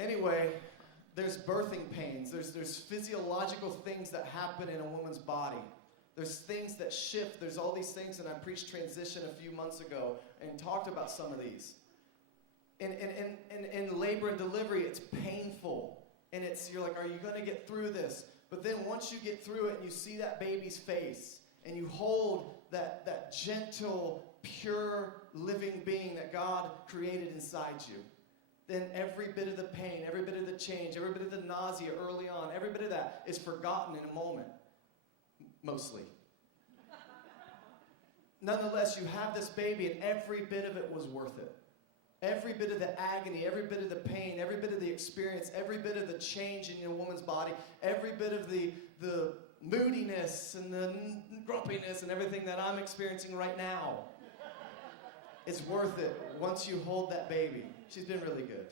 Anyway, there's birthing pains. There's physiological things that happen in a woman's body. There's things that shift. There's all these things, and I preached transition a few months ago and talked about some of these. In labor and delivery, it's painful. And you're like, are you going to get through this? But then once you get through it and you see that baby's face and you hold that gentle, pure, living being that God created inside you, then every bit of the pain, every bit of the change, every bit of the nausea early on, every bit of that is forgotten in a moment. Mostly. Nonetheless, you have this baby and every bit of it was worth it. Every bit of the agony, every bit of the pain, every bit of the experience, every bit of the change in your woman's body, every bit of the moodiness and the grumpiness and everything that I'm experiencing right now is worth it once you hold that baby. She's been really good.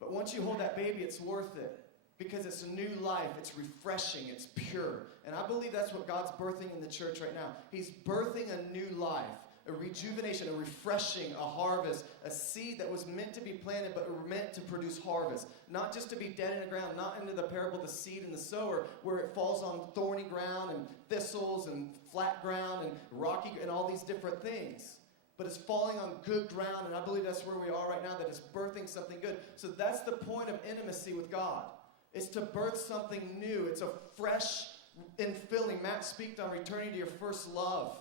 But once you hold that baby, it's worth it because it's a new life. It's refreshing. It's pure. And I believe that's what God's birthing in the church right now. He's birthing a new life. A rejuvenation, a refreshing, a harvest, a seed that was meant to be planted but meant to produce harvest. Not just to be dead in the ground, not into the parable of the seed and the sower where it falls on thorny ground and thistles and flat ground and rocky and all these different things. But it's falling on good ground, and I believe that's where we are right now, that it's birthing something good. So that's the point of intimacy with God. It's to birth something new. It's a fresh infilling. Matt speaks on returning to your first love.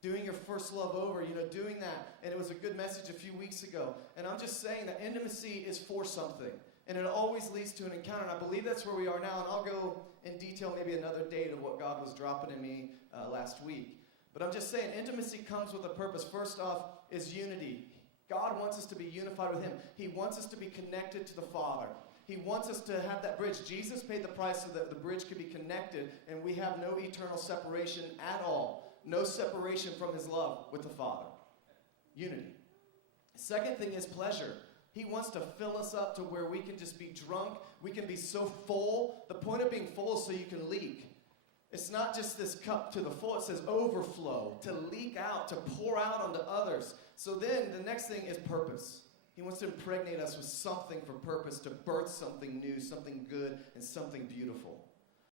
Doing your first love over, doing that. And it was a good message a few weeks ago. And I'm just saying that intimacy is for something. And it always leads to an encounter. And I believe that's where we are now. And I'll go in detail maybe another date of what God was dropping in me last week. But I'm just saying intimacy comes with a purpose. First off is unity. God wants us to be unified with Him. He wants us to be connected to the Father. He wants us to have that bridge. Jesus paid the price so that the bridge could be connected. And we have no eternal separation at all. No separation from His love with the Father. Unity. Second thing is pleasure. He wants to fill us up to where we can just be drunk. We can be so full. The point of being full is so you can leak. It's not just this cup to the full. It says overflow, to leak out, to pour out onto others. So then the next thing is purpose. He wants to impregnate us with something for purpose, to birth something new, something good, and something beautiful.